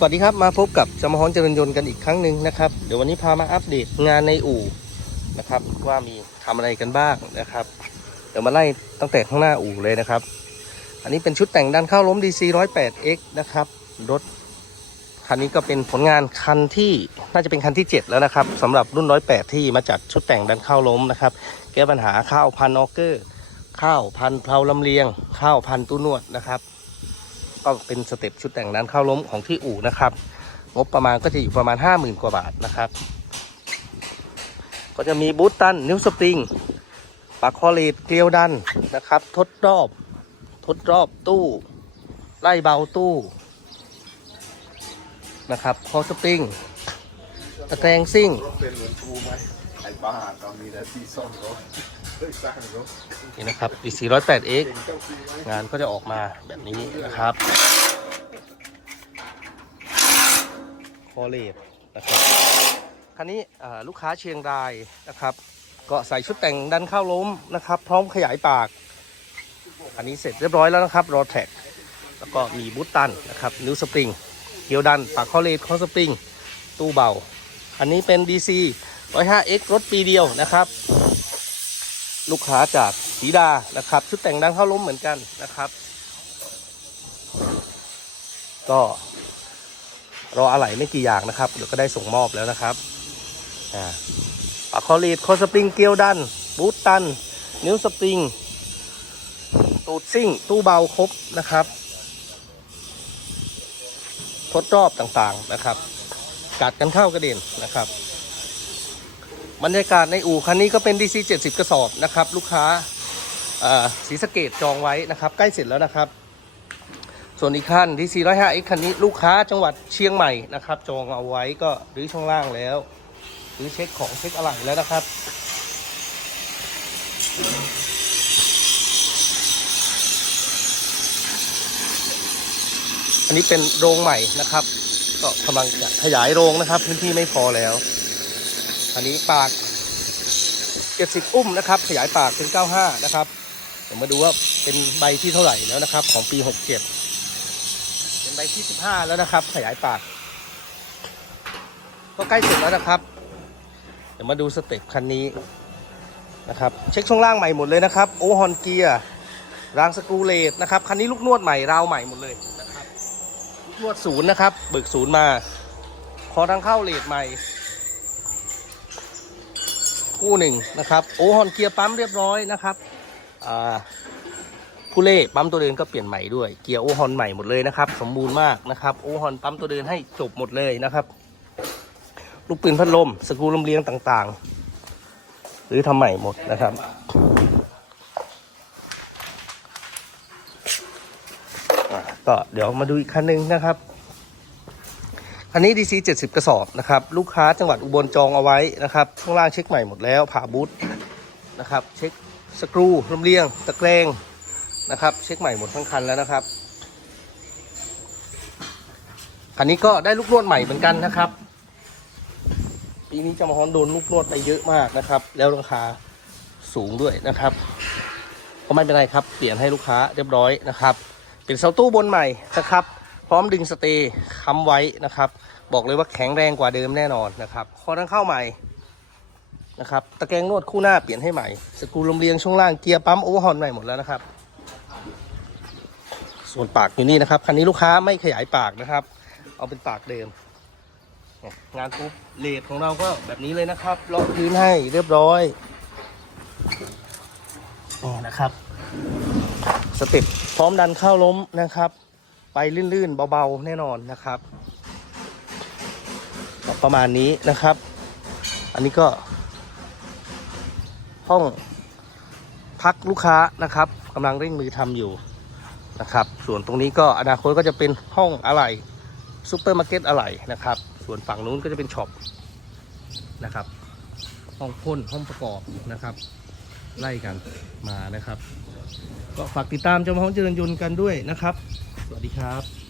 สวัสดีครับ มาพบกับจำฮอนเจริญยนต์กันอีกครั้งหนึ่งนะครับ เดี๋ยววันนี้พามาอัปเดตงานในอู่นะครับ ว่ามีทำอะไรกันบ้างนะครับ เดี๋ยวมาไล่ตั้งแต่ข้างหน้าอู่เลยนะครับ อันนี้เป็นชุดแต่งด้านเข้าล้ม DC 108X นะครับ รถคันนี้ก็เป็นผลงานคันที่น่าจะเป็นคันที่ 7 แล้วนะครับสำหรับรุ่น 108 ที่มาจัดชุดแต่งด้านเข้าล้มนะครับ แก้ปัญหาข้าวพันออกเกอร์ ข้าวพันเพลาลำเลียง ข้าวพันตู้นวดนะครับ ก็เป็นสเต็ปชุดแต่งร้านข้าล้มของที่อู่นะครับ งบประมาณก็จะอยู่ประมาณ 50,000 กว่าบาทนะครับ ก็จะมีบูตตัน นิ้วสปริงปากคอเลตเกลียวดันนะครับ ทดรอบ ทดรอบตู้ ไล่เบาตู้นะครับคอสปริงตะแกรงซิ่ง ไอ้บ้าก็มีแต่ที่ซ่อมรถเฮ้ยสร้างรถนี่นะครับ DC 108X เก่งเจ้ากูไหมงานก็จะออกมาแบบนี้นะครับ คอเลตนะครับคันนี้ลูกค้าเชียงรายนะครับ ก็ใส่ชุดแต่งดันเข้าล้มนะครับ พร้อมขยายปาก อันนี้เสร็จเรียบร้อยแล้วนะครับรอแท็กแล้วก็มีบูตตันนะครับนิ้วสปริงเกียวดันปากคอเลตคอสปริงตู้เบา อันนี้เป็น DC 105X รถปีเดียวนะครับ ลูกค้าจากสีดานะครับ ชุดแต่งดังเข้าล้มเหมือนกันนะครับ ก็รออะไหล่ไม่กี่อย่างนะครับ เดี๋ยวก็ได้ส่งมอบแล้วนะครับอ่าปากคอลีดคอสปริงเกลียวดัน บูตตัน นิ้วสปริง ตูดซิ่ง ตู้เบาครบนะครับ ทดรอบต่างๆนะครับ กัดกันเข้ากระเด็นนะครับ บรรยากาศในอู่คันนี้ก็เป็น DC 70 กระสอบนะครับ ลูกค้าสีสเกตจองไว้นะครับ ใกล้เสร็จแล้วนะครับ ส่วนอีกคัน DC 105 X คันนี้ลูกค้าจังหวัดเชียงใหม่นะครับ จองเอาไว้ก็รื้อช่องล่างแล้วรื้อเช็คของเช็คอะไรแล้วนะครับอันนี้เป็นโรงใหม่นะครับ ก็กำลังจะขยายโรงนะครับ พื้นที่ไม่พอแล้ว อันนี้ปาก70อุ้มนะครับ ขยายปากเป็น 95 นะครับเดี๋ยวมาดูว่าเป็นใบที่เท่าไหร่แล้วนะครับ ของปี 67 เป็นใบที่ 15 แล้วนะครับ ขยายปาก ก็ใกล้เสร็จแล้วนะครับ เดี๋ยวมาดูสเต็ปคันนี้นะครับ เช็คช่วงล่างใหม่หมดเลยนะครับ โอฮอนเกียร์รางสกรูเลตนะครับ คันนี้ลูกนวดใหม่ราวใหม่หมดเลยนะครับ ลูกนวดศูนย์นะครับ เบิกศูนย์มา ขอทางเข้าเลทใหม่ คู่หนึ่งนะครับ โอฮอนเกียร์ปั๊มเรียบร้อยนะครับผู้เล่ปั๊มตัวเดินก็เปลี่ยนใหม่ด้วย เกียร์โอฮอนใหม่หมดเลยนะครับ สมบูรณ์มากนะครับ โอฮอนปั๊มตัวเดินให้จบหมดเลยนะครับ ลูกปืนพัดลม สกรูลำเลียงต่างๆ หรือทำใหม่หมดนะครับอ่าก็เดี๋ยวมาดูอีกคันหนึ่งนะครับ คันนี้ DC 70 กระสอบนะครับ ลูกค้าจังหวัดอุบลจองเอาไว้นะครับข้างล่างเช็คใหม่หมดแล้วผ่าบูทนะครับ เช็คสกรูลำเลียง ตะแกรงนะครับ เช็คใหม่หมดทั้งคันแล้วนะครับคันนี้ก็ได้ลูกนวดใหม่เหมือนกันนะครับปีนี้จะมาฮอนโดนลูกนวดไปเยอะมากนะครับ แล้วราคาสูงด้วยนะครับก็ไม่เป็นไรครับ เปลี่ยนให้ลูกค้าเรียบร้อยนะครับ เป็นเสาตู้บนใหม่นะครับ พร้อมดึงสเตย์ค้ำไว้นะครับ บอกเลยว่าแข็งแรงกว่าเดิมแน่นอนนะครับคอทั้งเข้าใหม่นะครับตะแกรงนวดคู่หน้าเปลี่ยนให้ใหม่ สกรูลำเลียงช่วงล่างเกียร์ปั๊มโอเวอร์ฮอลใหม่หมดแล้วนะครับ ส่วนปากอยู่นี่นะครับคันนี้ลูกค้าไม่ขยายปากนะครับ เอาเป็นปากเดิม งานปุ๊บเลทของเราก็แบบนี้เลยนะครับเลาะพื้นให้เรียบร้อยนี่นะครับสเต็ปพร้อมดันเข้าล้มนะครับ ไปลื่นๆเบาๆแน่นอนนะครับ ประมาณนี้นะครับ อันนี้ก็ ห้องพักลูกค้านะครับกำลังเร่งมือทำอยู่นะครับ ส่วนตรงนี้ก็อนาคตก็จะเป็นห้องอะไหล่ซูเปอร์มาร์เก็ตอะไหล่นะครับ ส่วนฝั่งนู้นก็จะเป็นช็อปนะครับ ห้องพ่นห้องประกอบนะครับ ไล่กันมานะครับ ก็ฝากติดตามเจ้าของเจริญยนต์กันด้วยนะครับ สวัสดีครับ